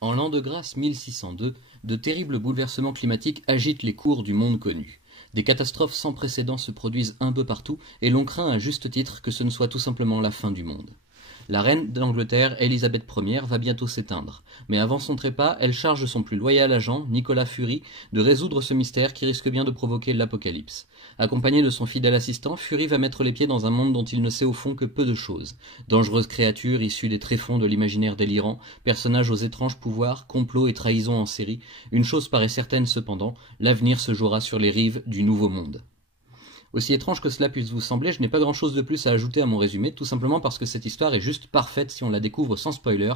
En l'an de grâce 1602, de terribles bouleversements climatiques agitent les cours du monde connu. Des catastrophes sans précédent se produisent un peu partout, et l'on craint à juste titre que ce ne soit tout simplement la fin du monde. La reine d'Angleterre, Élisabeth Ier, va bientôt s'éteindre, mais avant son trépas, elle charge son plus loyal agent, Nicolas Fury, de résoudre ce mystère qui risque bien de provoquer l'apocalypse. Accompagné de son fidèle assistant, Fury va mettre les pieds dans un monde dont il ne sait au fond que peu de choses. Dangereuses créatures issues des tréfonds de l'imaginaire délirant, personnages aux étranges pouvoirs, complots et trahisons en série, une chose paraît certaine cependant, l'avenir se jouera sur les rives du Nouveau Monde. Aussi étrange que cela puisse vous sembler, je n'ai pas grand-chose de plus à ajouter à mon résumé, tout simplement parce que cette histoire est juste parfaite si on la découvre sans spoiler,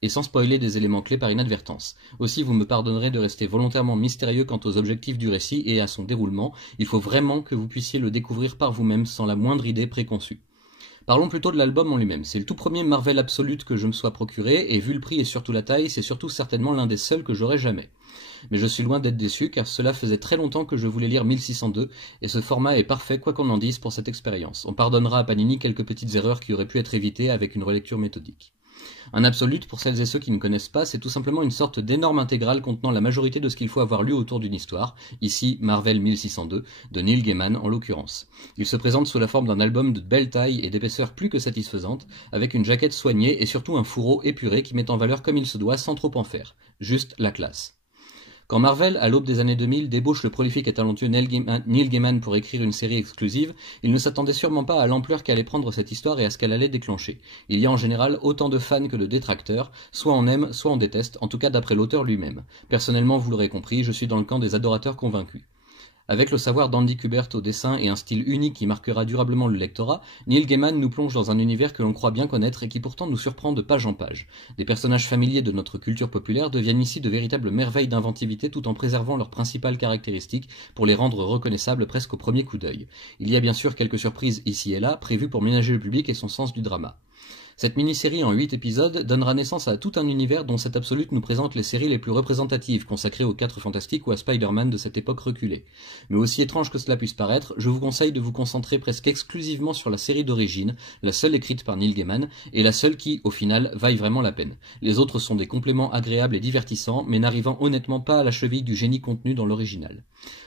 et sans spoiler des éléments clés par inadvertance. Aussi, vous me pardonnerez de rester volontairement mystérieux quant aux objectifs du récit et à son déroulement, il faut vraiment que vous puissiez le découvrir par vous-même sans la moindre idée préconçue. Parlons plutôt de l'album en lui-même. C'est le tout premier Marvel Absolute que je me sois procuré, et vu le prix et surtout la taille, c'est surtout certainement l'un des seuls que j'aurai jamais. Mais je suis loin d'être déçu, car cela faisait très longtemps que je voulais lire 1602, et ce format est parfait quoi qu'on en dise pour cette expérience. On pardonnera à Panini quelques petites erreurs qui auraient pu être évitées avec une relecture méthodique. Un Absolute, pour celles et ceux qui ne connaissent pas, c'est tout simplement une sorte d'énorme intégrale contenant la majorité de ce qu'il faut avoir lu autour d'une histoire, ici Marvel 1602, de Neil Gaiman en l'occurrence. Il se présente sous la forme d'un album de belle taille et d'épaisseur plus que satisfaisante, avec une jaquette soignée et surtout un fourreau épuré qui met en valeur comme il se doit sans trop en faire. Juste la classe. Quand Marvel, à l'aube des années 2000, débauche le prolifique et talentueux Neil Gaiman pour écrire une série exclusive, il ne s'attendait sûrement pas à l'ampleur qu'allait prendre cette histoire et à ce qu'elle allait déclencher. Il y a en général autant de fans que de détracteurs, soit on aime, soit on déteste, en tout cas d'après l'auteur lui-même. Personnellement, vous l'aurez compris, je suis dans le camp des adorateurs convaincus. Avec le savoir d'Andy Kubert au dessin et un style unique qui marquera durablement le lectorat, Neil Gaiman nous plonge dans un univers que l'on croit bien connaître et qui pourtant nous surprend de page en page. Des personnages familiers de notre culture populaire deviennent ici de véritables merveilles d'inventivité tout en préservant leurs principales caractéristiques pour les rendre reconnaissables presque au premier coup d'œil. Il y a bien sûr quelques surprises ici et là, prévues pour ménager le public et son sens du drama. Cette mini-série en 8 épisodes donnera naissance à tout un univers dont cet Absolute nous présente les séries les plus représentatives, consacrées aux 4 Fantastiques ou à Spider-Man de cette époque reculée. Mais aussi étrange que cela puisse paraître, je vous conseille de vous concentrer presque exclusivement sur la série d'origine, la seule écrite par Neil Gaiman, et la seule qui, au final, vaille vraiment la peine. Les autres sont des compléments agréables et divertissants, mais n'arrivant honnêtement pas à la cheville du génie contenu dans l'original.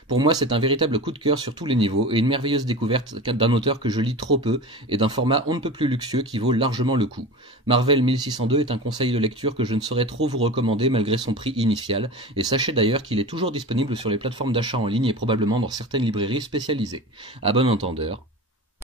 Pour moi, c'est un véritable coup de cœur sur tous les niveaux, et une merveilleuse découverte d'un auteur que je lis trop peu, et d'un format on ne peut plus luxueux qui vaut largement le coup. Marvel 1602 est un conseil de lecture que je ne saurais trop vous recommander malgré son prix initial, et sachez d'ailleurs qu'il est toujours disponible sur les plateformes d'achat en ligne et probablement dans certaines librairies spécialisées. À bon entendeur.